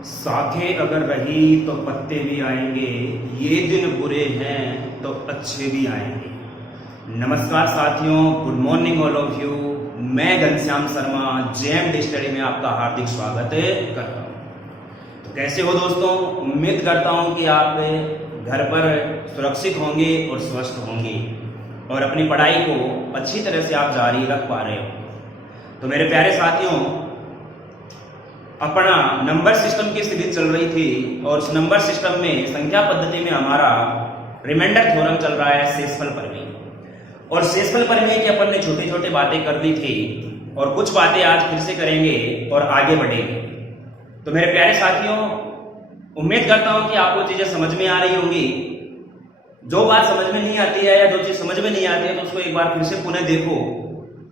साखें अगर रही तो पत्ते भी आएंगे, ये दिन बुरे हैं तो अच्छे भी आएंगे। नमस्कार साथियों, good morning all of you. मैं घनश्याम शर्मा जेएमडी स्टडी में आपका हार्दिक स्वागत करता हूँ। तो कैसे हो दोस्तों? उम्मीद करता हूँ कि आप घर पर सुरक्षित होंगे और स्वस्थ होंगे और अपनी पढ़ाई को अच्छी तरह से आप जारी रख पा रहे हो। तो मेरे प्यारे साथियों, अपना नंबर सिस्टम की सीरीज चल रही थी और उस नंबर सिस्टम में संख्या पद्धति में हमारा रिमाइंडर थ्योरम चल रहा है शेषफल प्रमेय। और शेषफल प्रमेय की अपन ने छोटी छोटी बातें कर ली थी और कुछ बातें आज फिर से करेंगे और आगे बढ़ेंगे। तो मेरे प्यारे साथियों, उम्मीद करता हूं कि आपको चीजें समझ में आ रही होंगी। जो बात समझ में नहीं आती है या जो चीज समझ में नहीं आती है तो उसको एक बार फिर से पुनः देखो।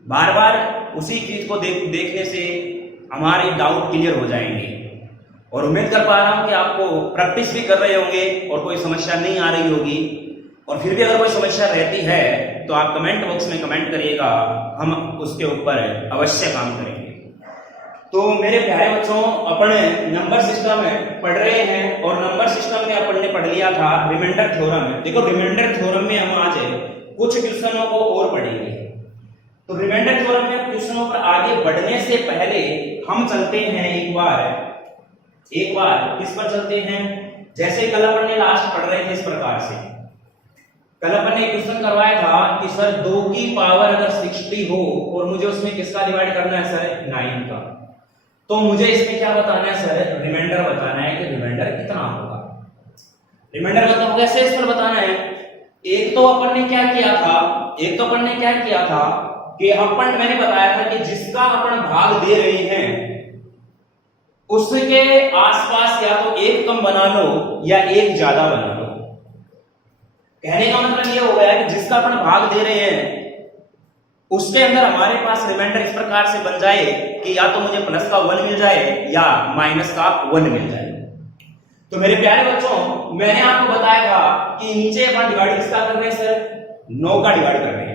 बार बार उसी चीज को देखने से हमारे डाउट क्लियर हो जाएंगे। और उम्मीद कर पा रहा हूं कि आपको प्रैक्टिस भी कर रहे होंगे और कोई समस्या नहीं आ रही होगी। और फिर भी अगर कोई समस्या रहती है तो आप कमेंट बॉक्स में कमेंट करिएगा, हम उसके ऊपर अवश्य काम करेंगे। तो मेरे प्यारे बच्चों, अपन नंबर सिस्टम पढ़ रहे हैं और नंबर सिस्टम में अपन ने पढ़ लिया था रिमाइंडर थ्योरम। देखो, रिमाइंडर थ्योरम में हम आज कुछ क्वेश्चनों को और पढ़ेंगे। तो रिमाइंडर थ्योरम में क्वेश्चनों पर आगे बढ़ने से पहले हम चलते हैं एक बार किस पर चलते हैं। जैसे कल अपन ने लास्ट पढ़ रहे थे इस प्रकार से। कल अपन ने क्वेश्चन करवाया था कि सर 2 की पावर अगर 60 हो और मुझे उसमें किसका डिवाइड करना है सर, 9 का। तो मुझे इसमें क्या बताना है सर, रिमाइंडर बताना है कि रिमाइंडर कितना होगा। रिमाइंडर बताओ कैसे इस पर बताना है। एक तो अपन ने क्या किया था कि मैंने बताया था कि जिसका अपन भाग दे रहे हैं उसके आसपास या तो एक कम बना लो या एक ज्यादा बना लो। कहने का मतलब ये हो गया कि जिसका अपन भाग दे रहे हैं उसके अंदर हमारे पास रिमाइंडर इस प्रकार से बन जाए कि या तो मुझे प्लस का 1 मिल जाए या माइनस का 1 मिल जाए। तो मेरे प्यारे बच्चों, मैंने आपको बताया था कि नीचे अपन डिवाइड किसका कर रहे हैं सर, 9 का डिवाइड कर रहे हैं।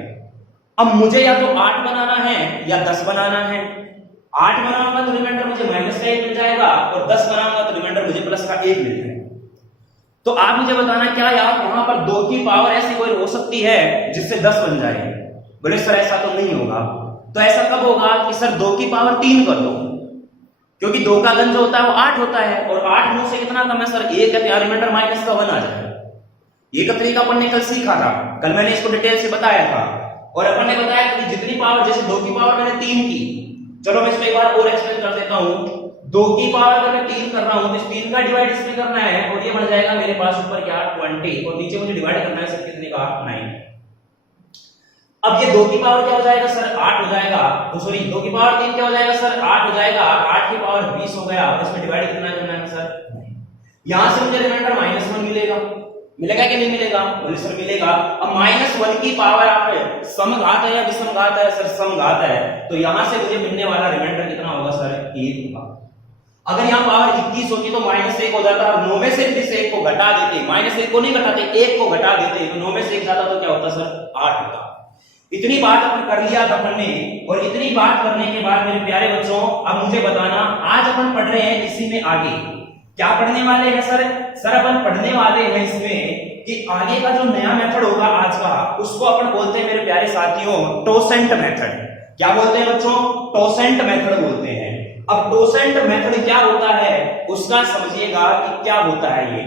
अब मुझे या तो 8 बनाना है या 10 बनाना है। 8 बनाऊंगा तो रिमाइंडर मुझे माइनस का 1 मिल जाएगा और 10 बनाऊंगा तो रिमाइंडर मुझे प्लस का 1 मिल जाएगा। तो आप मुझे बताना, क्या यार वहां पर 2 की पावर ऐसी कोई हो सकती है जिससे 10 बन जाए? बोले सर ऐसा तो नहीं होगा। तो ऐसा कब होगा कि सर 2 की पावर 3 कर दो, क्योंकि 2 का घन जो होता है वो 8 होता है और 8 9 से कितना कम है सर, 1 है। रिमाइंडर माइनस का 1 आ जाएगा। ये का तरीका अपन ने कल सीखा था, कल मैंने इसको डिटेल से बताया था। और अपन ने बताया कि जितनी पावर, जैसे 2 की पावर मैंने 3 की, चलो मैं इसको एक बार और एक्सप्लेन कर देता हूं। 2 की पावर अगर मैं 3 कर रहा हूं तो इस 3 का डिवाइड इसमें करना है और ये बन जाएगा मेरे पास ऊपर क्या 20 और नीचे मुझे डिवाइड करना है सर कितने का, 9। अब ये 2 की पावर क्या हो जाएगा सर, 8 हो जाएगा। तो सॉरी 2 की पावर 3 क्या हो जाएगा सर, 8 हो जाएगा। 8 की पावर 20 हो गया और इसमें डिवाइड कितना करना है सर, 9। यहां से मुझे रिमाइंडर -1 मिलेगा कि नहीं मिलेगा? बोले सर मिलेगा। अब -1 की पावर आप समघात है या विषमघात है सर, समघात है। तो यहां से मुझे मिलने वाला रिमाइंडर कितना होगा सर, 1 होगा। अगर यहां पावर 21 होती तो -1 हो जाता। 9 में से फिर से 1 को घटा देते, -1 को नहीं घटाते, 1 को घटा देते, तो 9 में से 1 जाता तो क्या होता सर, 8 होता। इतनी बात अपन कर लिया था अपन ने। और इतनी बात करने के बाद मेरे प्यारे बच्चों, अब मुझे बताना, आज अपन पढ़ रहे हैं इसी में आगे क्या पढ़ने वाले हैं सर अपन पढ़ने वाले हैं इसमें कि आगे का जो नया मेथड होगा आज का, उसको अपन बोलते हैं मेरे प्यारे साथियों टोसेंट मेथड। क्या बोलते हैं बच्चों? टोसेंट मेथड बोलते हैं। अब टोसेंट मेथड क्या होता है उसका समझिएगा कि क्या होता है ये।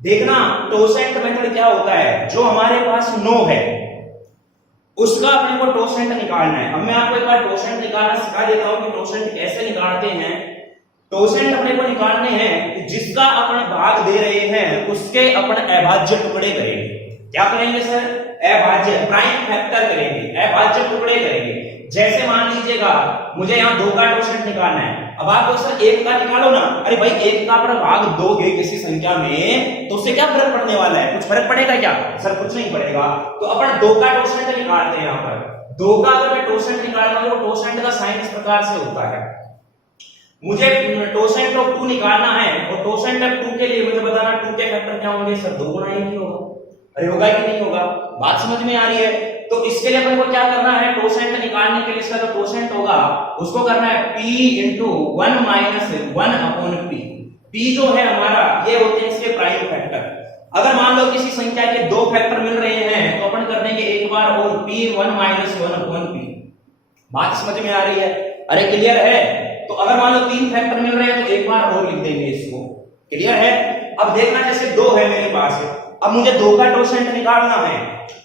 देखना, टोसेंट मेथड क्या होता है, जो हमारे पास 9 है उसका अपने को टोसेंट निकालना है। अब मैं आपको एक बार टोसेंट निकालना सिखा देता हूं कि टोसेंट कैसे निकालते हैं। टोसेंट अपने को निकालने हैं कि जिसका अपन भाग दे रहे हैं उसके अपन अभाज्य टुकड़े करेंगे। क्या करेंगे सर? अभाज्य, प्राइम फैक्टर करेंगे, अभाज्य टुकड़े करेंगे। जैसे मान लीजिएगा मुझे यहाँ 2 का टोसेंट निकालना है। अब आप सर 1 का निकालो ना। अरे भाई 1 का अपन भाग दोगे किसी संख्या में तो उससे क्या फर्क पड़ने वाला है? कुछ फर्क पड़ेगा क्या सर? कुछ नहीं पड़ेगा। तो अपन 2 का टोसेंट निकालते हैं। यहाँ पर 2 का अगर मैं टोसेंट निकालना है तो टोसेंट का साइन इस प्रकार से होता है। मुझे टोसेंट ऑफ 2 निकालना है और टोसेंट ऑफ 2 के लिए मुझे बताना 2 के फैक्टर क्या होंगे सर, 2 गुना 1 ही होगा। अरे होगा कि नहीं होगा? बात समझ में आ रही है? तो इसके लिए अपन को क्या करना है, टोसेंट निकालने के लिए इसका जो टोसेंट होगा उसको करना है p into 1 minus 1 upon p। p जो है हमारा ये होते हैं इसके प्राइम फैक्टर। अगर मान लो किसी संख्या के दो फैक्टर मिल रहे हैं तो अपन कर देंगे एक बार और p 1 माइनस 1 अपॉन p। बात समझ में आ रही है? अरे क्लियर है? तो अगर मान लो तीन फैक्टर मिल रहे हैं तो एक बार और लिख देंगे इसको। क्लियर है? अब देखना जैसे दो है मेरे पास, अब मुझे दो का टोसेंट निकालना है।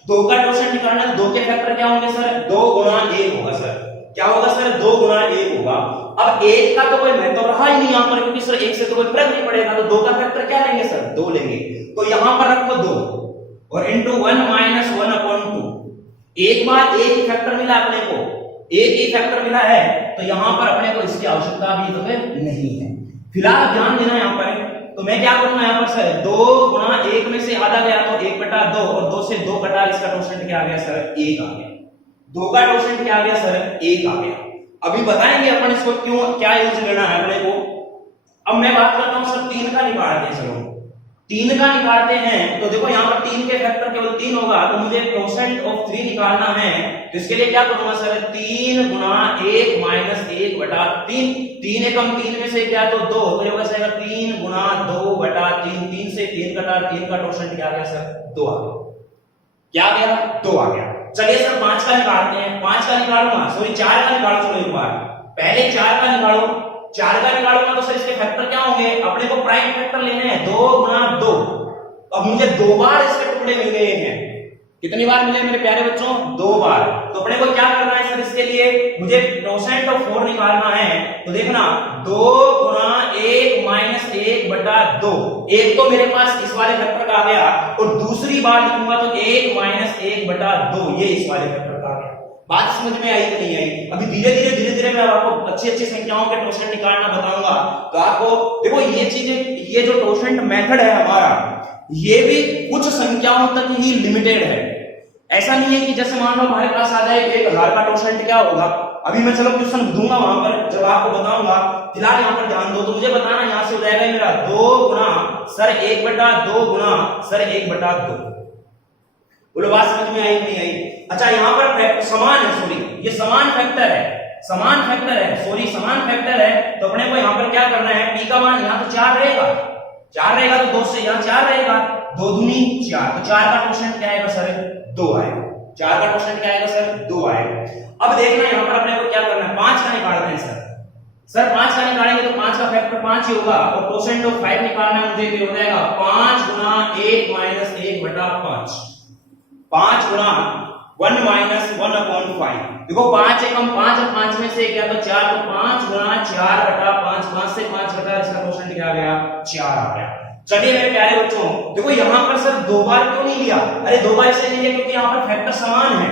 दो का टोसेंट निकालना है, दो के फैक्टर क्या होंगे सर? 2 गुणा 1 होगा सर। क्या होगा सर? 2 गुणा 1 होगा। अब 1 का तो कोई महत्व रहा ही नहीं यहां पर, क्योंकि सर 1 से तो कोई फर्क नहीं पड़ेगा, तो 2 का फैक्टर क्या लेंगे सर? 2 लेंगे। तो यहां पर रखो 2 और इंटू 1 माइनस 1 अपॉन 2। एक बार एक ही फैक्टर मिला अपने को, एक ही फैक्टर मिला है, तो यहां पर अपने को इसकी आवश्यकता भी तो फिर नहीं है। फिलहाल ध्यान देना यहां पर, तो मैं क्या करूंगा यहां पर सर? 2 गुणा 1 में से आधा गया तो 1/2 और 2 से 2 कटा, इसका टोसेंट क्या आ गया सर? 1 आ गया। 2 का टोसेंट क्या आ गया सर? 1 आ गया। अभी बताएंगे अपन इसको क्यों, क्या यूज लेना है अपने को। अब मैं बात करता हूं सर 3 का निकालते हैं। चलो 3 का निकालते हैं तो देखो यहां पर 3 के फैक्टर केवल 3 होगा, तो मुझे टोसेंट ऑफ 3 निकालना है। तो इसके लिए क्या करूंगा सर? 3 गुणा 1 माइनस 1/3। 3 एकम 3 में से क्या तो 2, तो ये होगा 3 गुणा 2/3। 3 से 3 कटा, 3 का टोसेंट क्या आ गया सर? 2 आ गया। क्या आ गया? 2 आ गया। चलिए सर 5 का निकालते हैं। 5 का निकालूंगा, सॉरी 4 का निकालो। चलो एक बार पहले 4 का निकालो। 4 का निकालूंगा तो सर इसके फैक्टर क्या होंगे? अपने को प्राइम फैक्टर लेने हैं, 2 गुणा 2। अब मुझे 2 बार इसके टुकड़े मिल गए हैं। कितनी बार मिले मेरे प्यारे बच्चों? 2 बार। तो अपने को क्या करना है सर? इसके लिए मुझे टोसेंट ऑफ 4 निकालना है। तो देखना 2 गुणा 1 माइनस 1/2। एक तो मेरे पास इस वाले फैक्टर का आ गया और दूसरी बार लिखूंगा तो 1 माइनस 1/2, ये इस वाले फैक्टर का आ गया। बात समझ में आई कि नहीं आई? अभी धीरे धीरे मैं आपको अच्छी अच्छी संख्याओं के टोसेंट निकालना बताऊंगा। तो आपको देखो ये चीजें, ये जो टोसेंट मेथड है हमारा, ये भी कुछ संख्याओं तक ही लिमिटेड है। ऐसा नहीं है कि जैसे मान लो हमारे पास आ जाए 1000 का टोसेंट क्या होगा। अभी मैं चलो क्वेश्चन दूंगा वहां पर, जब आपको बताऊंगा। फिलहाल यहां पर ध्यान दो, तो मुझे बताना यहां से हो जाएगा मेरा 2 गुणा सर 1/2 गुणा सर 1/2। बोलो बात समझ में आई नहीं आई? अच्छा यहां पर समान है, सॉरी ये समान फैक्टर है, समान फैक्टर है, सॉरी समान फैक्टर है। तो अपने को यहां पर क्या करना है? p का मान यहां तो 4 रहेगा, 4 रहेगा तो 2 से यहां 4 रहेगा, 2 दूनी 4, तो 4 का टोसेंट क्या आएगा सर? 2 आएगा। 4 का टोसेंट क्या आएगा सर? 2 आएगा। अब देखना यहां पर अपने को क्या करना है? 5 का निकालते हैं सर 5 का निकालेंगे तो 5 का फैक्टर 5 ही होगा और टोसेंट ऑफ 5 निकालना है मुझे, हो जाएगा 5 गुणा 1 माइनस 1/5। 5 गुणा 1 माइनस 1/5। देखो 5 एकम 5 और 5 में से क्या तो 4, तो 5 गुणा 4/5। 5 से 5 कटा, इसका टोसेंट क्या आ गया? 4 आ गया। चलिए मेरे प्यारे बच्चों देखो यहां पर सर 2 बार क्यों नहीं लिया? अरे 2 बार इसलिए नहीं लिया क्योंकि यहां पर फैक्टर समान है,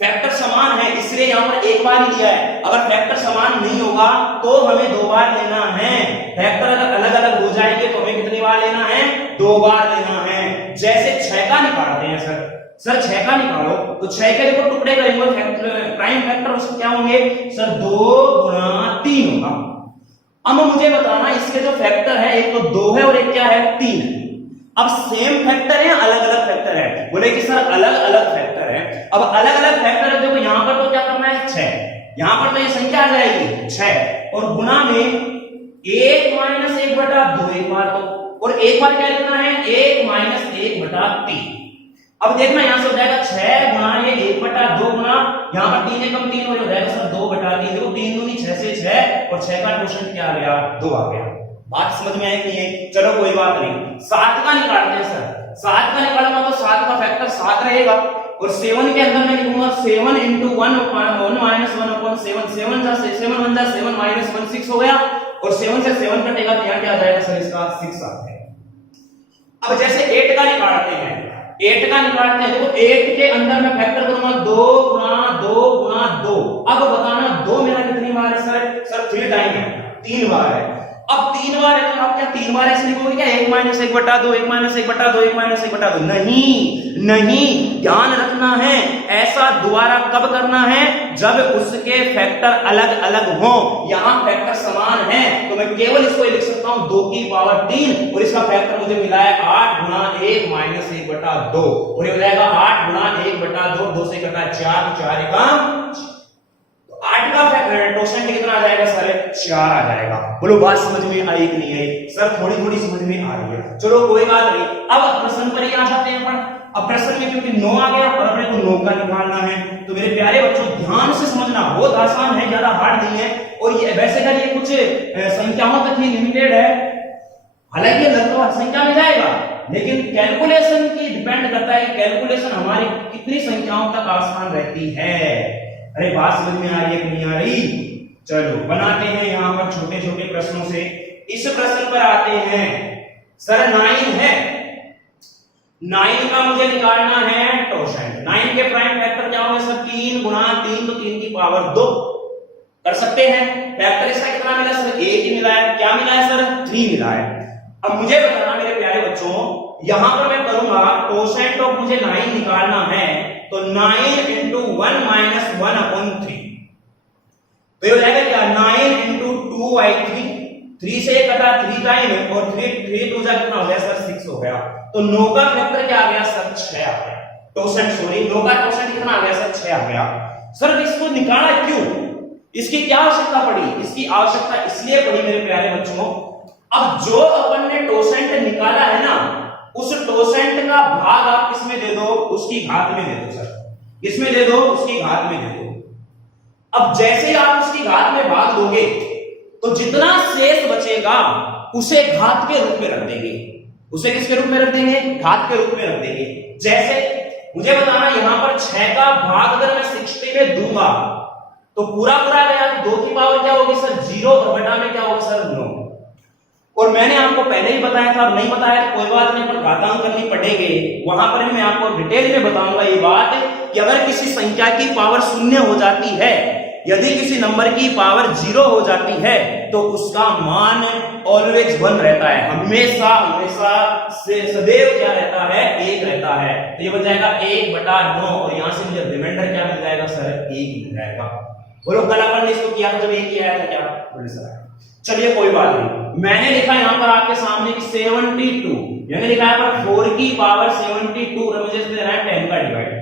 फैक्टर समान है, इसलिए यहां पर एक बार ही लिया है। अगर फैक्टर समान नहीं होगा तो हमें 2 बार लेना है। फैक्टर अगर अलग अलग हो जाएंगे तो हमें कितनी बार लेना है? 2 बार लेना है। जैसे 6 का निकालते हैं सर 6 का निकालो तो 6 के देखो टुकड़े करेंगे, प्राइम फैक्टर उसको क्या होंगे सर? 2 गुणा 3 होगा। अब मुझे बताना इसके जो फैक्टर है, एक तो 2 है और एक क्या है? 3 है। अब सेम फैक्टर है, अलग अलग फैक्टर है? बोले कि सर अलग अलग फैक्टर है। अब अलग अलग फैक्टर है, देखो यहां पर तो क्या करना है? 6, यहां पर तो ये संख्या आ जाएगी 6 और गुणा में 1 माइनस 1/2 एक बार तो, और एक बार क्या लिखना है? 1 माइनस 1/3। अब देखना यहां से हो जाएगा 6 गुणा ये 1/2 गुणा यहां पर 3 एकम 3 हो जाएगा सर 2/3। देखो 3 दूनी 6 से 6 और 6 का टोसेंट क्या आ गया? 2 आ गया। बात समझ में आई कि नहीं? चलो कोई बात नहीं। 7 का निकालते हैं सर 7 का निकालूंगा तो 7 का फैक्टर 7 रहेगा और 7 के अंदर मैं लिखूंगा 7 into 1 माइनस 1/7। 7 जा 7 माइनस 1 6 हो गया और 7 से 7 कटेगा तो यहां क्या आ जाएगा सर? इसका 6 आ जाएगा। अब जैसे 8 का निकालते हैं, 8 का निकालते हैं, देखो 8 के अंदर मैं फैक्टर करूंगा 2 गुणा 2 गुणा 2। अब बताना 2 मेरा कितनी बार है सर 3 टाइम है, 3 बार है। अब 3 बार है तो आप क्या 3 बार ऐसे लिखोगे क्या? 1 माइनस 1/2 1 माइनस 1/2 1 माइनस 1/2? नहीं, ध्यान रखना है ऐसा दोबारा कब करना है? जब उसके फैक्टर अलग अलग हो। यहां फैक्टर समान है तो मैं केवल इसको लिख सकता हूं हूं 2 की पावर 3 और इसका फैक्टर मुझे मिला है 8 गुना 1 माइनस 1 बटा 2 और ये हो जाएगा 8 गुना 1 बटा 2, 2 से कटा 4 तो 4 एकम 8 का टोसेंट कितना आ जाएगा सर 4 आ जाएगा। बोलो बात समझ में आई कि नहीं आई सर? थोड़ी थोड़ी समझ में आ रही है, चलो कोई बात नहीं। अब प्रश्न पर ही आ जाते हैं अपन। अब प्रश्न में क्योंकि 9 आ गया और अपने को 9 का निकालना है, तो मेरे प्यारे बच्चों ध्यान से समझना, बहुत आसान है, ज्यादा हार्ड नहीं है। और ये वैसे कर ये कुछ संख्याओं तक ही लिमिटेड है, हालांकि लगभग हर संख्या में जाएगा, लेकिन कैलकुलेशन की डिपेंड करता है, कैलकुलेशन हमारी कितनी संख्याओं तक आसान रहती है। अरे बात समझ में आ रही है कि नहीं आ रही? चलो बनाते हैं यहां पर छोटे छोटे प्रश्नों से। इस प्रश्न पर आते हैं। सर 9 है, 9 का मुझे निकालना है टोसेंट। 9 के प्राइम फैक्टर क्या होंगे सर? 3 गुना 3 तो 3 की पावर 2 कर सकते हैं। फैक्टर इसका कितना मिला सर? 1 ही मिला है। क्या मिला है सर? 3 मिला है। अब मुझे बताना मेरे प्यारे बच्चों, यहां पर मैं करूंगा टोसेंट ऑफ मुझे 9 निकालना है, तो 9 इंटू 1 माइनस 1 अपॉन 3, तो ये हो जाएगा क्या? 9 इंटू 2/3, 3 से कटा 3 टाइम और 3 2 जा कितना हो गया सर? 6 हो गया। तो 9 का फैक्टर क्या आ गया सर? 6 आ गया। टोसेंट सॉरी 9 का टोसेंट कितना आ गया सर? 6 आ गया। सर इसको निकाला क्यों? इसकी क्या आवश्यकता पड़ी? इसकी आवश्यकता इसलिए पड़ी मेरे प्यारे बच्चों, अब जो अपन ने टोसेंट निकाला है ना, उस टोसेंट का भाग आप किसमें दे दो? उसकी घात में दे दो सर। किसमें दे दो? उसकी घात में दे दो। अब जैसे ही आप उसकी घात में भाग दोगे तो जितना शेष बचेगा उसे घात के रूप में रख देंगे। उसे किसके रूप में रख देंगे? घात के रूप में रख देंगे। जैसे मुझे बताना, यहां पर 6 का भाग अगर मैं 60 में दूंगा तो पूरा पूरा गया, 2 की पावर क्या होगी सर? 0 और बटा में क्या होगा सर? 9। और मैंने आपको पहले ही बताया था, नहीं बताया तो कोई बात नहीं, पर घातांक करनी पड़ेगी, वहां पर मैं आपको डिटेल में बताऊंगा ये बात कि अगर किसी संख्या की पावर 0 हो जाती है, यदि किसी नंबर की पावर 0 हो जाती है, तो उसका मान ऑलवेज 1 रहता है, हमेशा हमेशा से सदैव क्या रहता है? 1 रहता है। तो ये बन जाएगा 1/9 और यहां से मुझे रिमाइंडर क्या मिल जाएगा सर? 1 मिल जाएगा। बोलो कल अपन ने इसको किया था जब 1 किया था क्या? बोले सर चलिए कोई बात नहीं। मैंने लिखा यहां पर आपके सामने कि 72, मैंने लिखा है पर 4 की पावर 72 और मुझे इसमें देना है 10 का डिवाइड।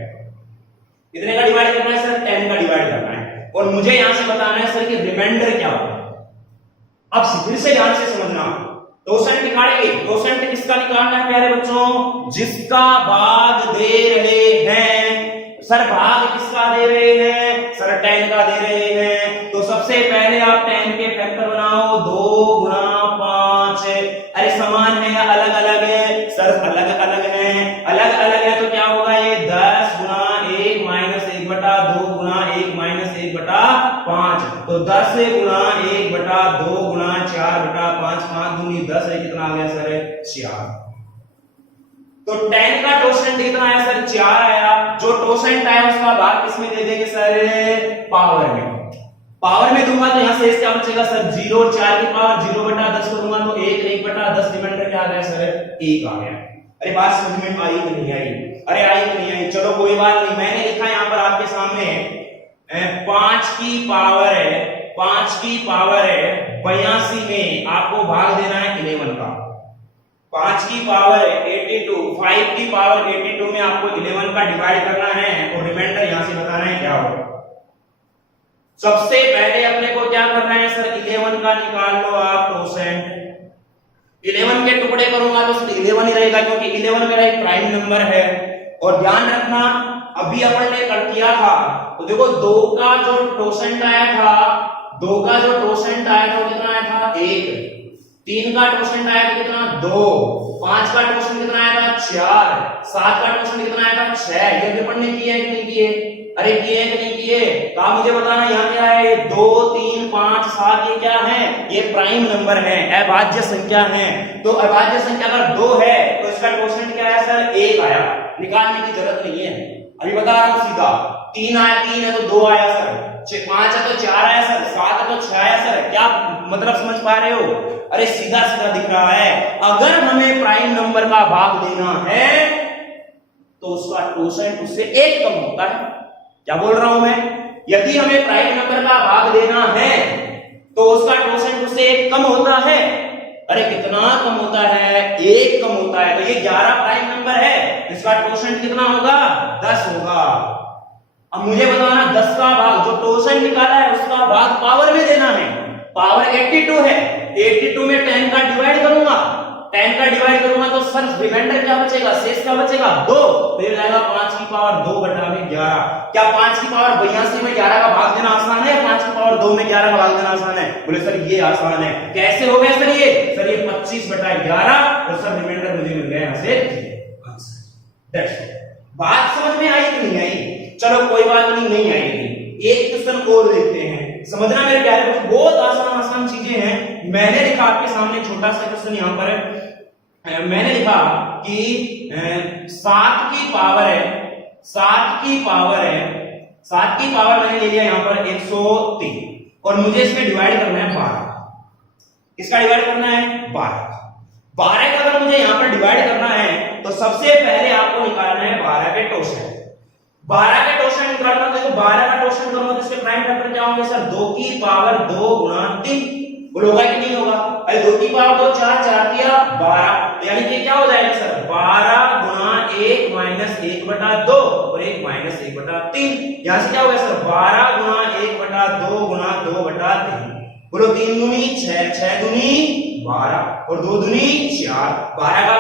कितने का डिवाइड करना है सर? 10 का डिवाइड करना है। और मुझे यहां से बताना है सर कि रिमाइंडर क्या होगा। अब फिर से ध्यान से समझना, टोसेंट निकालेंगे। टोसेंट किसका निकालना है प्यारे बच्चों? जिसका भाग दे रहे हैं। सर भाग किसका दे रहे हैं? सर 10 का दे रहे हैं। तो सबसे पहले आप 10 के फैक्टर बनाओ, 2 गुना 5। अरे समान है या अलग अलग है? सर अलग अलग है। अलग अलग है तो क्या होगा? ये 10 गुना 1 माइनस 1 बटा 2 गुना 1 माइनस 1 बटा 5। तो 10 गुना 1 बटा 2 गुना 4 बटा 5, 5 दूनी 10 है, कितना आ गया सर? 4। तो 10 का टोसेंट कितना आया सर? 4 आया। जो टोसेंट आया उसका भाग किसमें दे देंगे सर? पावर में। पावर में दूंगा तो यहां से क्या बचेगा सर? 0 और 4 की पावर 0/10 करूंगा तो 1, 1/10 रिमाइंडर क्या आ गया सर? 1 आ गया। अरे बात समझ में आई कि नहीं आई? अरे आई कि नहीं आई? चलो कोई बात नहीं। मैंने लिखा यहां पर आपके सामने 5 की पावर है, 5 की पावर है 82 में आपको भाग देना है 11 का। 5 की पावर 82, 5 की पावर 82 में आपको 11 का डिवाइड करना है और रिमाइंडर यहां से बताना है क्या होगा। सबसे पहले अपने को क्या करना है सर? 11 का निकाल लो आप टोसेंट। 11 के टुकड़े करूंगा तो 11 ही रहेगा, क्योंकि 11 मेरा एक प्राइम नंबर है। और ध्यान रखना, अभी अपन ने कर किया था तो देखो 2 का जो टोसेंट आया था, 2 का जो टोसेंट आया था कितना आया था? 1। 3 का टोसेंट आया था कितना? 2। 5 का टोसेंट कितना आया था? 4। 7 का टोसेंट कितना आया था? 6। ये भी पढ़ने किए कि नहीं किए? अरे किए कि नहीं किए? तो मुझे बताना यहाँ क्या है? 2, 3, 5, 7 ये क्या है? ये प्राइम नंबर है, अभाज्य संख्या है। तो अभाज्य संख्या अगर 2 है तो इसका टोसेंट क्या आया सर? 1 आया। निकालने की जरूरत नहीं है, अभी बता रहा हूं सीधा। 3 आया, 3 है तो 2 आया सर। 5 है तो 4 आया सर। 7 है तो 6 आया सर। क्या मतलब समझ पा रहे हो? अरे सीधा सीधा दिख रहा है। अगर हमें प्राइम नंबर का भाग देना है तो उसका टोसेंट उससे 1 कम होता है। क्या बोल रहा हूं मैं? यदि हमें प्राइम नंबर का भाग देना है तो उसका टोसेंट उससे 1 कम होता है। अरे कितना कम होता है, 1 कम होता है। तो ये 11 प्राइम नंबर है, इसका टोसेंट कितना होगा, 10 होगा। अब मुझे बताना 10 का भाग, जो टोसेंट निकाला है उसका भाग पावर में देना है। पावर 82 है, 82 में 10 का डिवाइड करूंगा, 10 का डिवाइड करूंगा तो सर रिमाइंडर क्या बचेगा, शेष क्या बचेगा, 2। फिर जाएगा 5 की पावर 2 बटा में 11। क्या 5 की पावर 82 में 11 का भाग देना आसान है, 5 की पावर 2 में 11 का भाग देना आसान है? बोले सर ये आसान है। कैसे हो गया सर ये 25 बटा 11 और सर रिमाइंडर मुझे मिल गया यहां से आंसर। That's all. बात समझ में आई कि नहीं आई? चलो कोई बात नहीं आएगी, एक क्वेश्चन और देखते हैं। समझना मेरे प्यारे बच्चों, बहुत आसान चीजें हैं। मैंने लिखा आपके सामने छोटा सा क्वेश्चन यहां पर, मैंने लिखा कि 7 की पावर है, 7 की पावर है, 7 की पावर मैंने ले लिया यहां पर 103 और मुझे इसमें डिवाइड करना है 12। इसका डिवाइड करना है 12 का अगर मुझे यहां पर डिवाइड करना है तो सबसे पहले आपको निकालना है 12 के टोसेंट। 12 के टोसेंट निकालना, देखो 12 का टोसेंट करूंगा तो इसके प्राइम फैक्टर क्या होंगे सर, 2 की पावर 2 गुणा 3। होगा कि नहीं होगा? अरे 2 की पावर 2, 4 4 दिया 12, यानी कि क्या हो जाएगा सर, 12 गुणा 1 माइनस 1 बटा 2 और 1 माइनस 1 बटा 3। यहां से क्या होगा सर, 12 गुणा 1 बटा 2 गुणा 2 बटा 3। बोलो 3 दूनी 6, 6 दूनी 12 और 2 दूनी 4। 12 का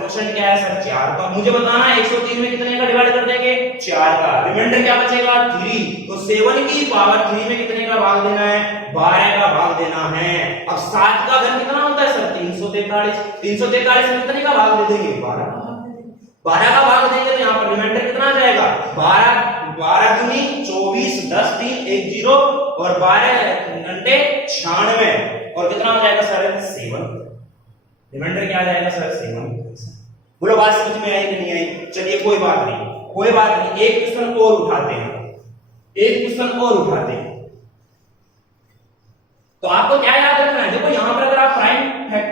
टोसेंट क्या है सर, 4। तो मुझे बताना है 103 में कितने का डिवाइड कर देंगे, 4 का। रिमाइंडर क्या बचेगा, 3। तो 7 की पावर 3 में कितने का भाग देना है, 12 का भाग देना है। अब 7 का घन कितना होता है सर, 343। 343 में कितने का भाग दे देंगे, 12 का भाग दे देंगे। 12 का भाग देंगे तो यहाँ पर रिमाइंडर कितना आ जाएगा, 12 दूनी 24, 10 3 1 0 और 12 घंटे 96 और कितना हो जाएगा सर, 7। रिमाइंडर क्या आ जाएगा सर, 7। बोलो बात समझ में आई कि नहीं आई? चलिए कोई बात नहीं, एक क्वेश्चन और उठाते हैं, तो आपको क्या याद रखना है, देखो यहां पर अगर आप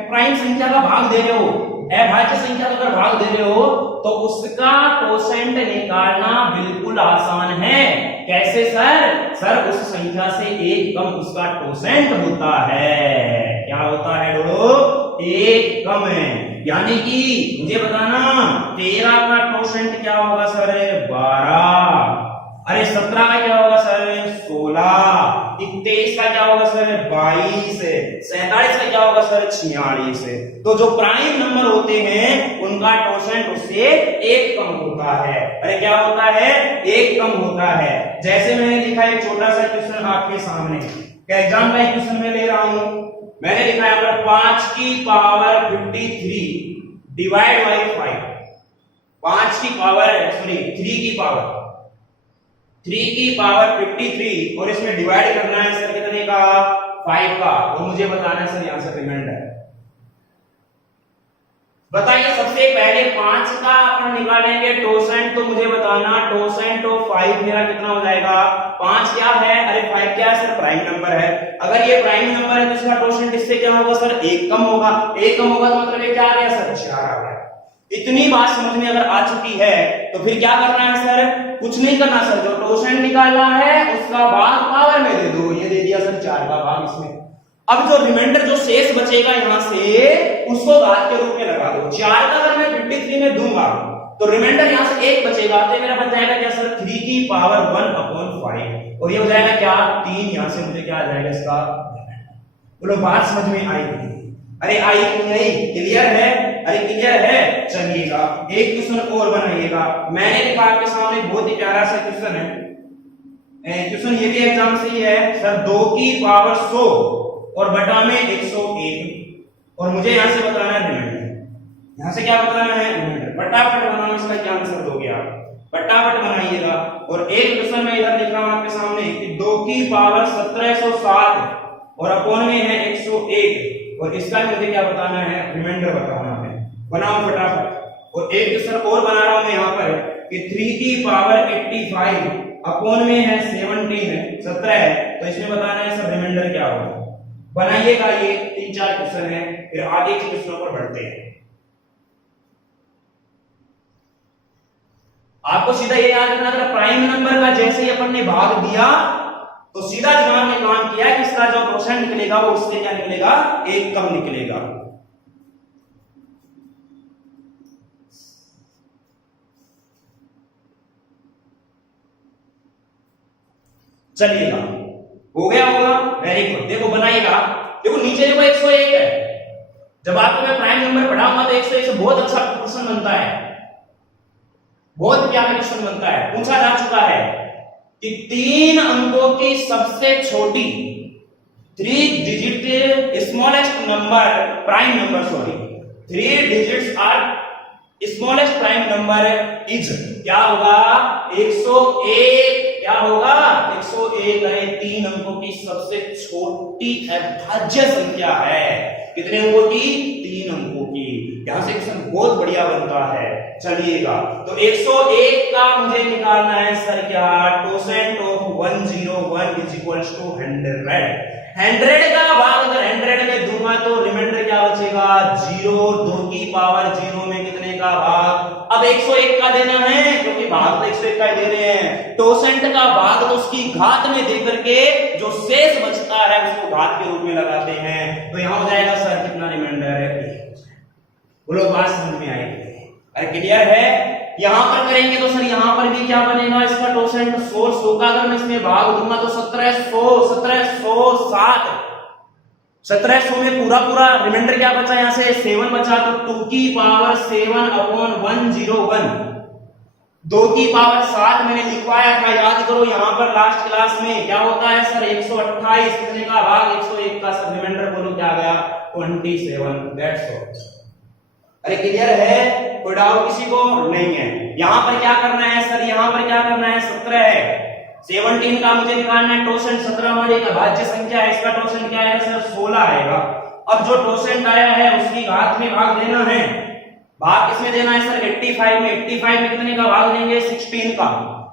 प्राइम संख्या का भाग दे रहे हो, अभाज्य संख्या का अगर भाग दे रहे हो तो उसका टोसेंट निकालना बिल्कुल आसान है। कैसे सर उस संख्या से एक कम उसका टोसेंट होता है। क्या होता है डोडो, एक कम है। यानी कि मुझे बताना 13 का टोसेंट क्या होगा सर, 12। अरे 17 का क्या होगा सर, 16। 23 का क्या होगा सर, 22। 47 का क्या होगा सर, 46। तो जो प्राइम नंबर होते हैं उनका टोसेंट उससे एक कम होता है। अरे क्या होता है, एक कम होता है। जैसे मैंने लिखा एक छोटा सा क्वेश्चन आपके सामने, एग्जाम का एक क्वेश्चन मैं ले रहा हूं। मैंने लिखा है 5 की पावर 53 डिवाइड बाई 5। 5 की पावर सॉरी 3 की पावर 53 और इसमें डिवाइड करना है सर कितने का, 5 का। और मुझे बताना है सर यहां से रिमाइंडर। बताइए सबसे पहले 5 का अपन निकालेंगे टोसेंट, तो मुझे बताना टोसेंट ऑफ 5 मेरा कितना हो जाएगा। 5 क्या है, अरे 5 क्या है सर, प्राइम नंबर है। अगर ये प्राइम नंबर है तो इसका टोसेंट इससे क्या होगा सर, एक कम होगा। एक कम होगा तो मतलब ये क्या आ गया सर, 4 आ गया। इतनी बात समझ में अगर आ चुकी है तो फिर क्या करना है सर, कुछ नहीं करना सर, जो टोसेंट निकालना है उसका भाग पावर में दे दो। ये दे दिया सर 4 का भाग इसमें। अब जो रिमाइंडर जो शेष बचेगा यहां से उसको घात के रूप में लगा दो। 4 का अगर मैं 53 में दूंगा तो रिमाइंडर यहां से 1 बचेगा, तो मेरा बन जाएगा क्या सर, 3 की पावर 1/5 और ये हो जाएगा क्या, 3। यहां से मुझे क्या आ जाएगा इसका। बोलो बात समझ में आई नहीं? अरे आई नहीं आई? क्लियर है? अरे क्लियर है? चलिएगा एक क्वेश्चन और बनाइएगा। मैंने लिखा आपके सामने बहुत ही प्यारा सा क्वेश्चन है। क्वेश्चन ये भी एग्जाम से ही है सर, 2 की पावर 100 और बटा में 101 और मुझे यहां से बताना है रिमाइंडर। यहां से क्या बताना है, रिमाइंडर। फटाफट बनाओ, इसका क्या आंसर दोगे आप, फटाफट बनाइएगा। और एक क्वेश्चन मैं इधर लिख रहा हूं आपके सामने कि 2 की पावर 1707 और अपॉन में है 101 और इसका मुझे क्या बताना है, रिमाइंडर बताना है। बनाओ फटाफट। और एक क्वेश्चन और बना रहा हूं मैं यहां पर कि 3 की पावर 85 अपॉन में है 17 है, तो इसमें बताना है सर रिमाइंडर क्या होगा। बनाइएगा, ये 3-4 क्वेश्चन है, फिर आगे के क्वेश्चनों पर बढ़ते हैं। आपको सीधा ये याद रखना, अगर प्राइम नंबर का जैसे ही अपन ने भाग दिया तो सीधा दिमाग में काम किया कि इसका जो टोसेंट निकलेगा वो उससे क्या निकलेगा, एक कम निकलेगा। चलिएगा, हो गया होगा, वेरी गुड। देखो बनाइएगा, देखो नीचे देखो 101 है, जब आपको मैं प्राइम नंबर पढ़ाऊंगा तो 101 से बहुत अच्छा क्वेश्चन बनता है, बहुत प्यारा क्वेश्चन बनता है। पूछा जा चुका है कि 3 अंकों की सबसे छोटी 3 digit smallest number prime number 3 digits are smallest prime number is क्या होगा 101। क्या होगा 101 है 3 अंकों की सबसे छोटी अभाज्य संख्या है। कितने अंकों की 3 अंकों की। यहां से क्वेश्चन बहुत बढ़िया बनता है। चलिएगा तो 101 का मुझे निकालना है सर क्या टोसेंट ऑफ 101 इज इक्वल्स टू 100। 100 का भाग अगर 100 में दूंगा तो रिमाइंडर क्या बचेगा 0। 2 की पावर 0 में कितने का भाग। अब 101 का देना है क्योंकि भाग तो 101 का ही दे रहे हैं। टोसेंट का भाग तो उसकी घात में दे करके जो शेष बचता है उसको घात के रूप में लगाते हैं। तो यहां हो जाएगा सर कितना रिमाइंडर है। बोलो बात समझ में आएगी। अरे क्लियर है। यहां पर करेंगे तो सर यहां पर भी क्या बनेगा इसका टोसेंट 100 का अगर मैं इसमें भाग दूंगा तो 1700 1700 में पूरा रिमाइंडर क्या बचा यहां से 7 बचा तो 2 की पावर 7 अपॉन 101। 2 की पावर 7 मैंने लिखवाया था याद करो यहां पर लास्ट क्लास में क्या होता है सर 128 कितने का भाग 101 का सर रिमाइंडर बोलो क्या गया 27। That's all. अरे क्लियर है कोई डाउट किसी को नहीं है। यहां पर क्या करना है सर यहां पर क्या करना है 17 है 17 का मुझे निकालना है टोसेंट 17 हमारी एक अभाज्य संख्या है इसका टोसेंट क्या आएगा सर 16 आएगा। अब जो टोसेंट आया है उसकी घात में भाग देना है। भाग किसमें देना है सर 85 में। 85 में कितने का भाग देंगे 16 का।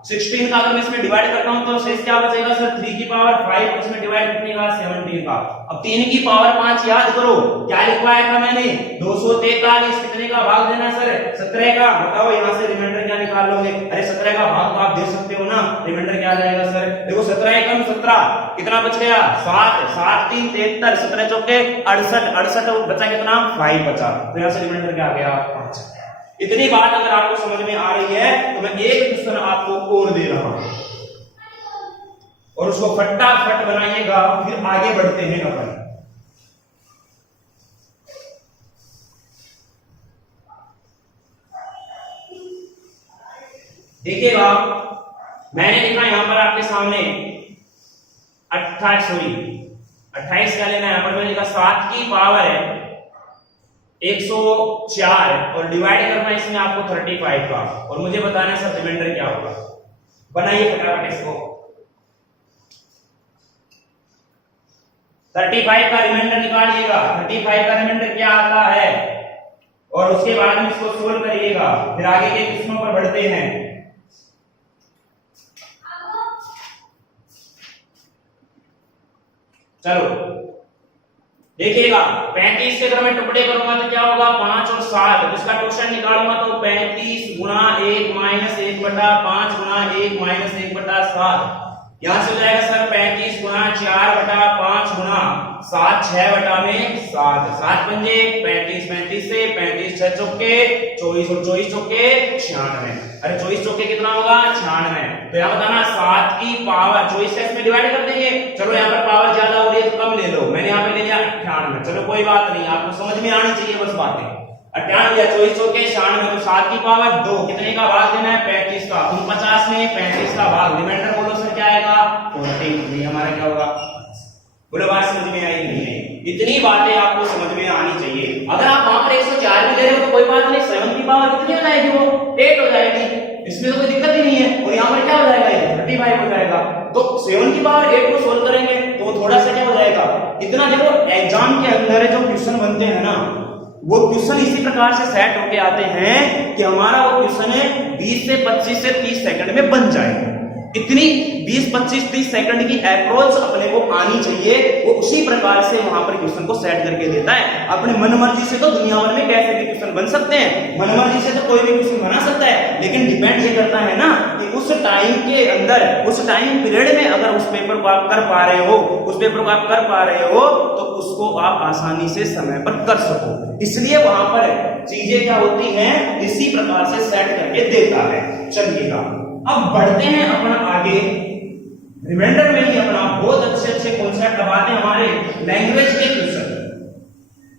16 का अगर मैं इसमें डिवाइड करता हूं तो शेष क्या बचेगा सर 3 की पावर 5 इसमें डिवाइड कितने का 17 का। अब 3 की पावर 5 याद करो क्या लिखवाया था मैंने 243 कितने का भाग देना सर 17 का। बताओ यहां से रिमाइंडर क्या निकाल लोगे। अरे 17 का भाग तो आप दे सकते हो ना। रिमाइंडर क्या आ जाएगा सर देखो 17 एकम 17 कितना बच गया 7 7 3 73 17 चौके 68 बचा कितना 5 बचा। तो यहां से रिमाइंडर क्या आ गया 5। इतनी बात अगर आपको समझ में आ रही है तो मैं एक क्वेश्चन आपको और दे रहा हूं और उसको फटाफट बनाइएगा फिर आगे बढ़ते हैं अपन। देखिएगा मैंने लिखा यहां पर आपके सामने 28 क्या लेना है यहां पर मैंने लिखा 7 की पावर है 104 और डिवाइड करना है इसमें आपको 35 का और मुझे बताना है सर रिमाइंडर क्या होगा। बनाइए फटाफट इसको। 35 का रिमाइंडर निकालिएगा। 35 का रिमाइंडर क्या आता है और उसके बाद में इसको सोल्व करिएगा फिर आगे के क्वेश्चनों पर बढ़ते हैं। चलो देखिएगा 35 के अगर मैं टुकड़े करूंगा तो क्या होगा 5 और 7 इसका टोसेंट निकालूंगा तो 35 गुणा 1 माइनस 1 बटा 5 गुणा 1 माइनस 1 बटा 7। यहां से हो जाएगा सर 35 गुणा 4 बटा 5 गुणा 7 6 बटा में 7 7 पंजे 35 35 से 35 6 चौके 24 और 24 चौके 96। अरे 24 चौके कितना होगा 96। तो यहां बताना 7 की पावर 24 से इसमें डिवाइड कर देंगे। चलो यहां पर पावर ज्यादा हो रही है तो कम ले लो मैंने यहां पे ले लिया 98। चलो कोई बात नहीं आपको समझ में आनी चाहिए बस बातें। 98 या 24 चौके 96 तो 7 की पावर 2 कितने का भाग देना है 35 का। 49 में 35 का भाग रिमाइंडर बोलो सर क्या आएगा 14। ये हमारा क्या होगा बोलो बात समझ में आई नहीं है। इतनी बातें आपको समझ में आनी चाहिए। अगर आप वहां पर 104 भी ले रहे हो तो कोई बात नहीं 7 की पावर कितनी हो जाएगी वो 8 हो जाएगी इसमें तो कोई दिक्कत ही नहीं है। और यहाँ पर क्या हो जाएगा ये 35 हो जाएगा। तो 7 की पावर 8 को सोल्व करेंगे तो थोड़ा सा क्या हो जाएगा इतना। देखो एग्जाम के अंदर जो क्वेश्चन बनते हैं ना वो क्वेश्चन इसी प्रकार से सेट होके आते हैं कि हमारा वो क्वेश्चन 20 से 25 से 30 सेकंड में बन जाएगा। इतनी 20 25 30 सेकंड की अप्रोच अपने को आनी चाहिए। वो उसी प्रकार से वहां पर क्वेश्चन को सेट करके देता है। अपने मनमर्जी से तो दुनिया भर में कैसे भी क्वेश्चन बन सकते हैं। मनमर्जी से तो कोई भी क्वेश्चन बना सकता है लेकिन डिपेंड ये करता है ना कि उस टाइम के अंदर उस टाइम पीरियड में अगर उस पेपर को आप कर पा रहे हो तो उसको आप आसानी से समय पर कर सको। इसलिए वहां पर चीजें क्या होती हैं इसी प्रकार से सेट करके देता है। चलिएगा अब बढ़ते हैं अपन आगे। रिमाइंडर में ही अपना बहुत अच्छे अच्छे कॉन्सेप्ट बताते हैं हमारे लैंग्वेज के क्वेश्चन,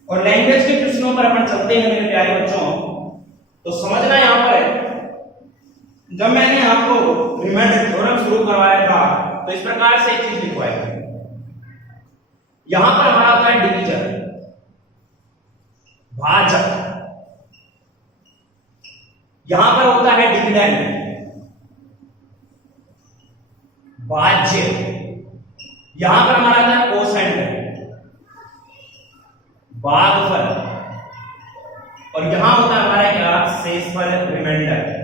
और लैंग्वेज के क्वेश्चनों पर अपन चलते हैं मेरे प्यारे बच्चों। तो समझना यहाँ पर, जब मैंने आपको रिमाइंडर थ्योरम शुरू करवाया था तो इस प्रकार से एक चीज लिखवाई थी। यहां पर हमारा आता है डिवीजन, भाजक, यहां पर होता है डिविडेंड, भाज्य, यहां पर हमारा आता है कोसेंट, भागफल, और यहां होता है हमारा क्या, शेषफल, रिमाइंडर।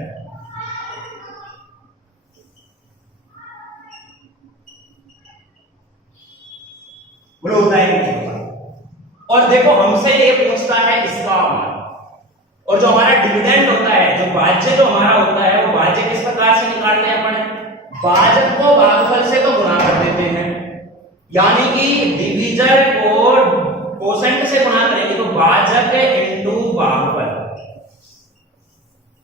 बोलो होता है कुछ होता है। और देखो हमसे ये पूछता है इसका मान, और जो हमारा डिविडेंड होता है, जो भाज्य जो हमारा होता है, वो भाज्य किस प्रकार से निकालते हैं अपन, भाजक को भागफल से तो गुणा कर देते हैं, यानी कि डिविजन को कोसेंट से गुणा करेंगे तो भाजक इनटू भागफल,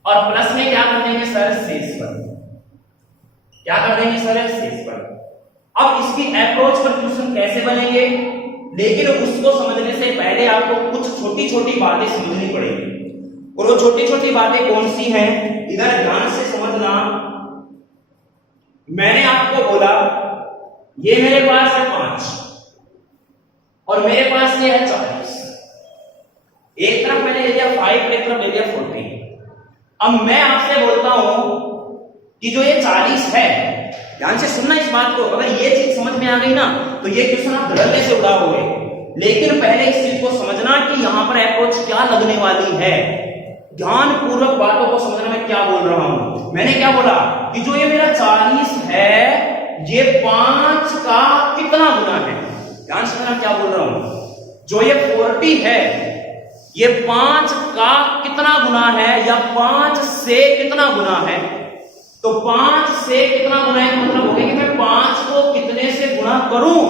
और प्लस में क्या कर देंगे सर, शेषफल। क्या कर देंगे सर, शेषफल। अब इसकी अप्रोच पर क्वेश्चन कैसे बनेंगे, लेकिन उसको समझने से पहले आपको कुछ छोटी छोटी बातें समझनी पड़ेगी, और वो छोटी छोटी बातें कौन सी हैं, इधर ध्यान से समझना। मैंने आपको बोला ये मेरे पास है 5 और मेरे पास ये है 40, एक तरफ मैंने ले लिया 5, एक तरफ ले लिया 40। अब मैं आपसे बोलता हूं कि जो ये 40 है, ध्यान से सुनना इस बात को, अगर ये चीज समझ में आ गई ना तो ये क्वेश्चन आप धड़ल्ले से उड़ाओगे, लेकिन पहले इस चीज को समझना कि यहां पर अप्रोच क्या लगने वाली है। ध्यान पूर्वक बातों को समझना मैं क्या बोल रहा हूं। मैंने क्या बोला कि जो ये मेरा 40 है, ये 5 का कितना गुना है, ध्यान से समझना क्या बोल रहा हूं। जो ये 40 है, ये 5 का कितना गुना है, या 5 से कितना गुना है। तो 5 से कितना गुना है, मतलब हो गया कि मैं 5 को कितने से गुणा करूं,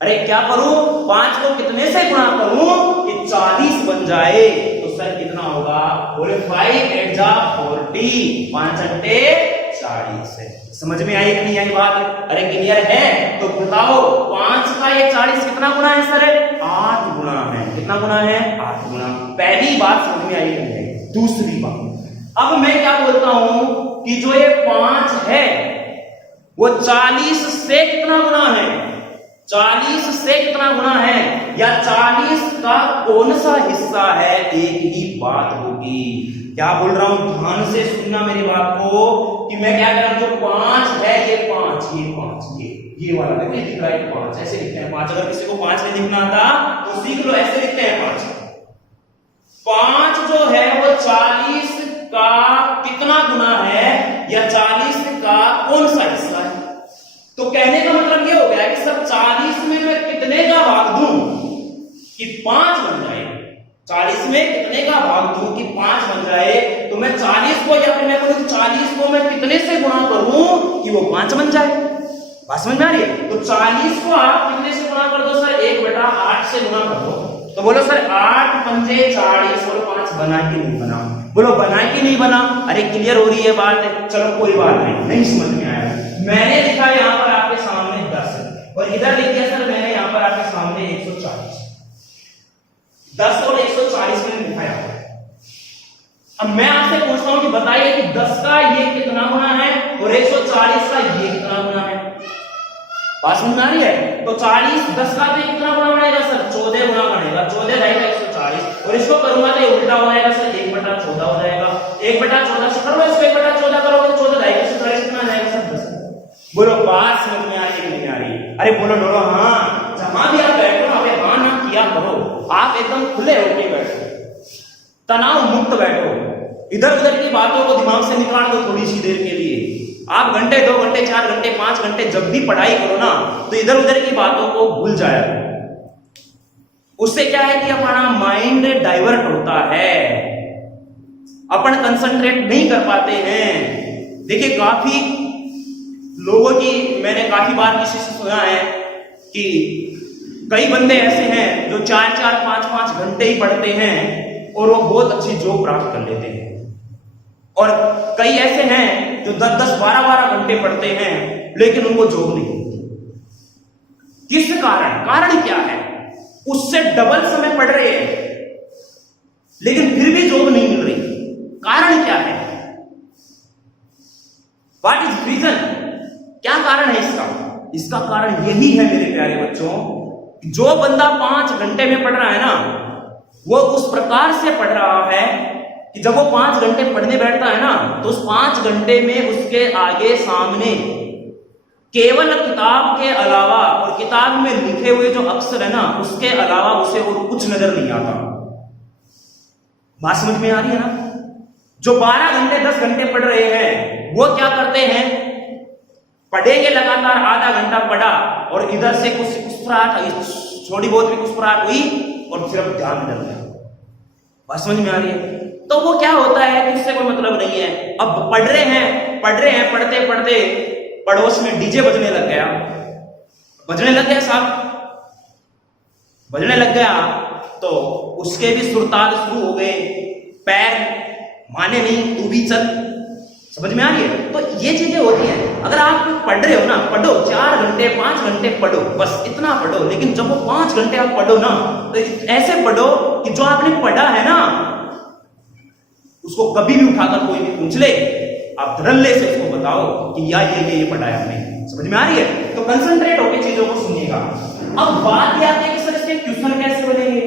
अरे क्या करूं, 5 को कितने से गुणा करूं कि 40 बन जाए। तो सर कितना होगा, बोले 5 8 जा 40, 5 8 40 है। समझ में आई कि नहीं आई बात, अरे क्लियर है। तो बताओ 5 का ये 40 कितना गुना है सर, 8 गुना है। कितना गुना है, 8 गुना। पहली बात समझ में आई कि नहीं। दूसरी बात, अब मैं क्या बोलता हूं कि जो ये 5 है वो 40 से कितना गुना है, 40 से कितना गुना है, या 40 का कौन सा हिस्सा है, एक ही बात होगी। क्या बोल रहा हूं, ध्यान से सुनना मेरी बात को, कि मैं क्या कर रहा हूं, जो 5 है ये 5, ये 5, ये वाला देखिए लिख रहा है 5, ऐसे लिखते हैं 5। अगर किसी को 5 नहीं लिखना आता तो सीख लो, ऐसे लिखते हैं 5। 5 जो है वो 40 का कितना गुना है, या 40 का कौन सा हिस्सा है। तो कहने का मतलब ये हो गया कि सब 40 में मैं कितने का भाग दूं कि 5 बन जाए, 40 में कितने का भाग दूं कि 5 बन जाए। तो मैं 40 को, या फिर मैं बोलूं 40 को मैं कितने से गुणा करूं कि वो 5 बन जाए। बात समझ में आ रही है। तो 40 को आप कितने से गुणा कर दो सर, 1/8 से गुणा कर दो। तो बोलो सर 8 पंजे 40 और 5 बना कि नहीं बना, बोलो बना कि नहीं बना। अरे क्लियर हो रही है बात, चलो कोई बात नहीं समझ में आया। मैंने लिखा यहां पर आपके सामने 10 और इधर लिख दिया सर मैंने यहां पर आपके सामने 140। 10 और 140 मैंने लिखा यहां पर। अब मैं आपसे पूछता हूं कि बताइए कि 10 का ये कितना गुना है और 140 का ये कितना गुना है। बात समझ में आ रही है। तो 40 10 का तो कितना गुना बनेगा सर, 14 गुना बनेगा। 14 जाएगा 140 और इसको करूंगा तो उल्टा हो जाएगा सर, 1/14 हो जाएगा। 1/14 से करो इसको, 1/14 करोगे तो 14 जाएगा, 140 कितना जाएगा सर 10। बोलो बात समझ में आ रही है कि नहीं आ रही। अरे बोलो बोलो हाँ। जहां भी आप बैठो ना, अबे हाँ ना किया करो, आप एकदम खुले होके बैठो, तनाव मुक्त बैठो, इधर उधर की बातों को दिमाग से निकाल दो थोड़ी सी देर के लिए। आप घंटे 2 घंटे 4 घंटे 5 घंटे जब भी पढ़ाई करो ना, तो इधर उधर की बातों को भूल जाया करो। उससे क्या है कि हमारा माइंड डाइवर्ट होता है, अपन कंसंट्रेट नहीं कर पाते हैं। देखिए काफी लोगों की मैंने काफी बार किसी से सुना है कि कई बंदे ऐसे हैं जो 4-4 5-5 घंटे ही पढ़ते हैं और वो बहुत अच्छी जॉब प्राप्त कर लेते हैं, और कई ऐसे हैं जो 10-10 12-12 घंटे पढ़ते हैं लेकिन उनको जॉब नहीं मिलती। किस कारण? कारण क्या है? उससे डबल समय पढ़ रहे हैं लेकिन फिर भी जॉब नहीं मिल रही। कारण क्या है? What is reason? क्या कारण है इसका? इसका कारण यही है मेरे प्यारे बच्चों, जो बंदा 5 घंटे में पढ़ रहा है ना, वो उस प्रकार से पढ़ रहा है कि जब वो 5 घंटे पढ़ने बैठता है ना, तो उस 5 घंटे में उसके आगे सामने केवल किताब के अलावा और किताब में लिखे हुए जो अक्षर है ना, उसके अलावा उसे और कुछ नजर नहीं आता। बात समझ में आ रही है ना? जो 12 घंटे 10 घंटे पढ़ रहे हैं वो क्या करते हैं? पढ़ेंगे लगातार, आधा घंटा पढ़ा और इधर से कुछ कुछ थोड़ी बहुत भी कुछ हुई और सिर्फ ध्यान में लग गया। बात समझ में आ रही है? तो वो क्या होता है कि इससे कोई मतलब नहीं है। अब पढ़ रहे हैं पढ़ते पढ़ते पड़ोस में डीजे बजने लग गया साहब, बजने लग गया तो उसके भी सुरताल शुरू हो गए, पैर माने नहीं, तू भी चल। समझ में आ रही है? तो ये चीजें होती हैं। अगर आप पढ़ रहे हो ना, पढ़ो 4 घंटे 5 घंटे पढ़ो, बस इतना पढ़ो। लेकिन जब वो 5 घंटे आप पढ़ो ना, तो ऐसे पढ़ो कि जो आपने पढ़ा है ना, उसको कभी भी उठाकर कोई भी पूछ ले, आप धड़ल्ले से उसको बताओ कि ये पढ़ा है आपने। समझ में आ रही है? तो कंसंट्रेट होकर चीजों को सुनिएगा। अब बात ये आती है कि सर इसके क्वेश्चन कैसे बनेंगे।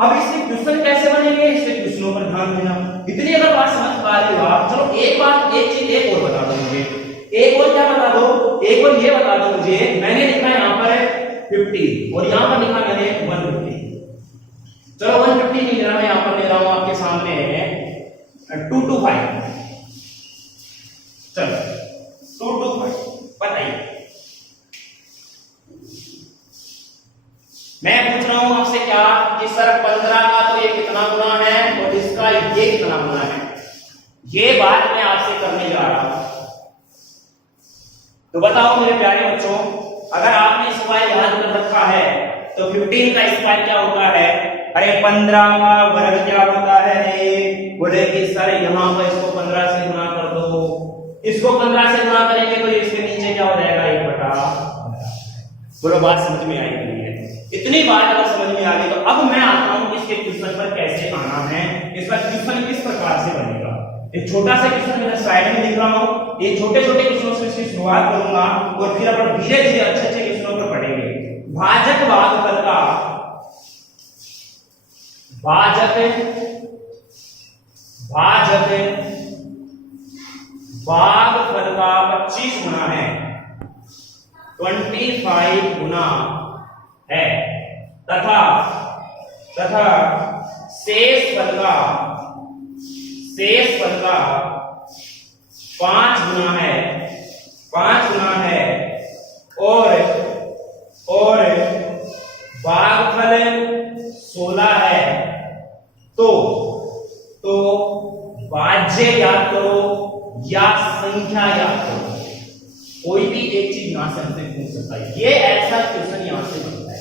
अब इसके क्वेश्चन कैसे बनेंगे, इसके क्वेश्चनों पर ध्यान देना। इतनी अगर बात समझ पा रहे हो आप, चलो एक चीज एक और बता दो मुझे, एक और क्या बता दो, एक और ये बता दो मुझे। मैंने लिखा यहाँ पर 50 और यहाँ पर लिखा मैंने 150। चलो 150 नहीं ले रहा मैं, यहाँ पर ले रहा हूं आपके सामने 2 to 5। चलो 2 to 5 बताइए। मैं पूछ रहा हूं आपसे क्या कि सर 15 का तो ये कितना गुना है और इसका ये कितना गुना है। ये बात मैं आपसे करने जा रहा हूं। तो बताओ मेरे प्यारे बच्चों, अगर आपने स्क्वायर याद कर रखा है तो 15 का स्क्वायर क्या होता है? अरे 15 का वर्ग क्या होता है? बोले कि सर यहां पर इसको 15 से गुना कर दो, इसको 15 से गुना करेंगे तो इसके नीचे क्या हो जाएगा? 1/15। बोलो बात समझ में आई नहीं है? इतनी बात अगर समझ में आ गई तो अब मैं आता हूं इसके क्वेश्चन पर कैसे आना है, इसका क्वेश्चन किस प्रकार से बनेगा। एक छोटा सा क्वेश्चन मेरे साइड में लिख रहा हूं, ये छोटे छोटे क्वेश्चनों से इसकी शुरुआत करूंगा और फिर अपन धीरे धीरे अच्छे अच्छे क्वेश्चनों पर पढ़ेंगे। भाजक भागफल का 25 गुना है, 25 गुना है, तथा शेष फल का 5 गुना है, 5 गुना है और भागफल 16 है। तो भाज्य याद करो या संख्या याद करो, कोई भी एक चीज यहां से हमसे पूछ सकता है। ये ऐसा क्वेश्चन यहां से बनता है,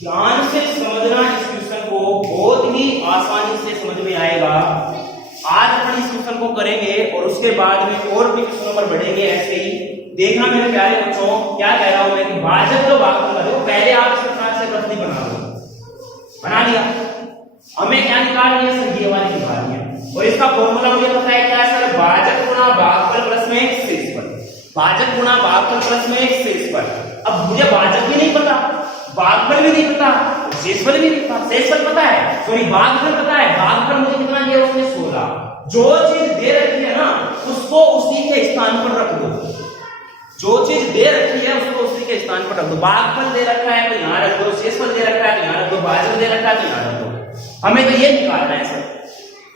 ध्यान से समझना इस क्वेश्चन को, बहुत ही आसानी से समझ में आएगा। आज अपन इस क्वेश्चन को करेंगे और उसके बाद में और भी क्वेश्चनों पर बढ़ेंगे। ऐसे ही देखना मेरे प्यारे बच्चों, क्या कह रहा हूं मैं कि भाजक तो भागफल का, देखो पहले आप इस प्रकार से प्रश्न बना लिया, हमें क्या निकालनी है? सर ये वाली निकालनी है और इसका फॉर्मूला मुझे पता है क्या है सर? भाजक गुणा भागफल प्लस में शेषफल, भाजक गुणा भागफल प्लस में शेषफल। अब मुझे भाजक भी नहीं पता, भागफल भी नहीं पता, शेषफल भी नहीं पता। शेषफल पता है, सॉरी भागफल पता है, भागफल मुझे कितना दिया उसने? 16। जो चीज दे रखी है ना उसको उसी के स्थान पर रख दो, जो चीज दे रखी है उसको उसी के स्थान पर रख दो। भागफल दे रखा है तो यहां रख दो, शेषफल दे रखा है तो यहां रख दो, भाजक दे रखा है तो यहां रख दो। हमें तो ये निकालना है सर।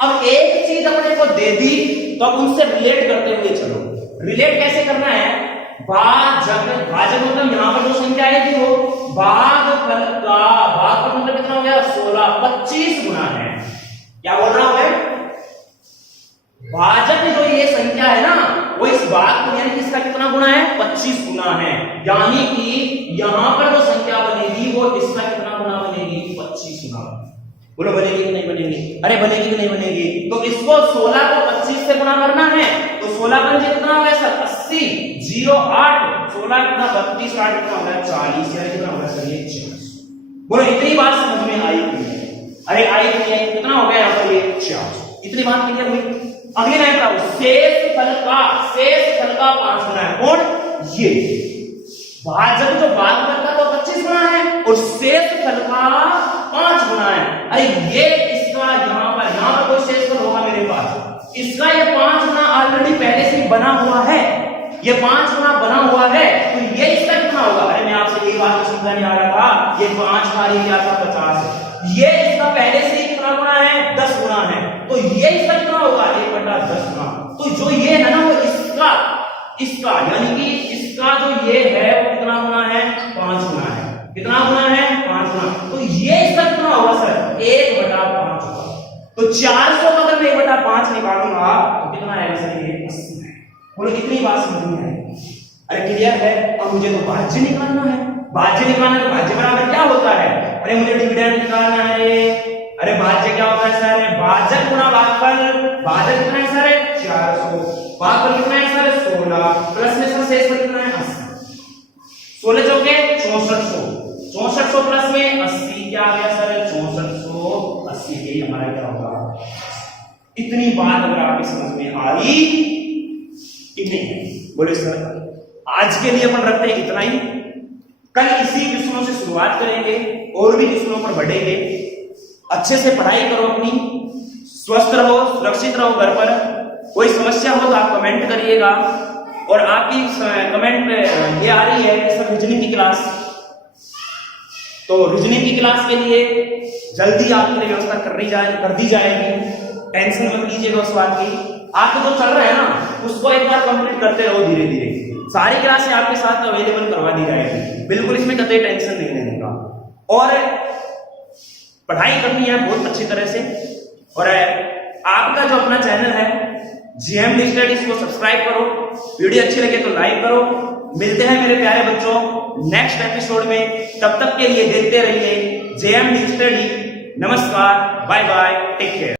अब एक चीज अपने को दे दी तो अब उनसे रिलेट करते हुए चलो। रिलेट कैसे करना है? भाजक मतलब यहां पर जो संख्या आएगी वो भागफल का, भागफल मतलब कितना हो गया? 16, 25 गुना है। क्या बोल रहा हूं मैं? भाजक जो ये संख्या है ना वो इस भाग को यानी इसका कितना गुना है? 25 गुना है। यानी कि यहां पर जो संख्या बनेगी वो इसका कितना गुना बनेगी? 25 गुना। बोलो बनेगी कि नहीं बनेगी? अरे बनेगी कि नहीं बनेगी? तो इसको 16 को 25 से गुना करना है, तो 16 पंजे कितना हो गया सर? 80, 0 8, 16 कितना 32, 8 कितना हो गया 40, यानी कितना हो गया सर? ये 40। बोलो इतनी बात समझ में आई कि नहीं? अरे आई कि नहीं? कितना हो गया यहाँ पर? ये 40। इतनी बात क्लियर हुई? अगली लाइन पर शेष फल का 5 गुना है। कौन? ये भाजक जो भागफल का तो 25 गुना है और शेष फल का 5 गुना है। अरे ये इसका यहाँ पर कोई शेष फल होगा मेरे पास, इसका ये 5 गुना ऑलरेडी पहले से बना हुआ है, ये 5 गुना बना हुआ है, तो ये इसका कितना होगा? अरे मैं आपसे यही बात समझाने आ रहा था, ये 5 का ये क्या था? 50 है। ये इसका पहले से कितना गुना है? 10 गुना है, तो ये इसका कितना होगा? 1/10 गुना। तो जो ये है ना वो इसका यानी कि इसका जो ये है वो कितना गुना है? 5 गुना है। कितना गुना है? 5 गुना। तो ये इसका कितना होगा सर? 1/5 होगा। तो 400 का अगर मैं 1/5 निकालूंगा तो कितना आएगा सर? ये 80 है। बोलो इतनी बात समझ में आई? अरे क्लियर है? अब मुझे तो भाज्य निकालना है, भाज्य निकालना है, तो भाज्य बराबर क्या होता है? अरे मुझे डिविडेंड निकालना है। अरे भाज्य क्या होता है सर? भाजक गुना भागफल। भाजक कितना है सर? 400। भागफल कितना है सर? 16 प्लस में सर शेष कितना है? 80। 16 चौके 6400, 6400 प्लस में 80 क्या आ गया सर? 6480 के हमारा क्या होगा? इतनी बात अगर आपकी समझ में आई कि नहीं? बोले सर आज के लिए अपन रखते हैं इतना ही, कल इसी विषयों से शुरुआत करेंगे और भी विषयों पर बढ़ेंगे। अच्छे से पढ़ाई करो अपनी, स्वस्थ रहो, सुरक्षित रहो घर पर। कोई समस्या हो तो आप कमेंट करिएगा। और आपकी कमेंट ये आ रही है कि सर रीजनिंग की क्लास, तो रीजनिंग की क्लास के लिए जल्दी आपके लिए व्यवस्था कर दी जाएगी। टेंशन मत लीजिएगा उस बात की। आपको जो चल रहा है ना उसको एक बार कंप्लीट करते रहो धीरे धीरे। सारी क्लासें आपके साथ अवेलेबल करवा दी जाएगी, बिल्कुल इसमें कतई टेंशन नहीं लेने का। और पढ़ाई करनी है बहुत अच्छी तरह से। और आपका जो अपना चैनल है जीएम डिजिटल, इसको सब्सक्राइब करो। वीडियो अच्छी लगे तो लाइक करो। मिलते हैं मेरे प्यारे बच्चों नेक्स्ट एपिसोड में, तब तक के लिए देखते रहिए जेएम डिजिटल। नमस्कार, बाय बाय, टेक केयर।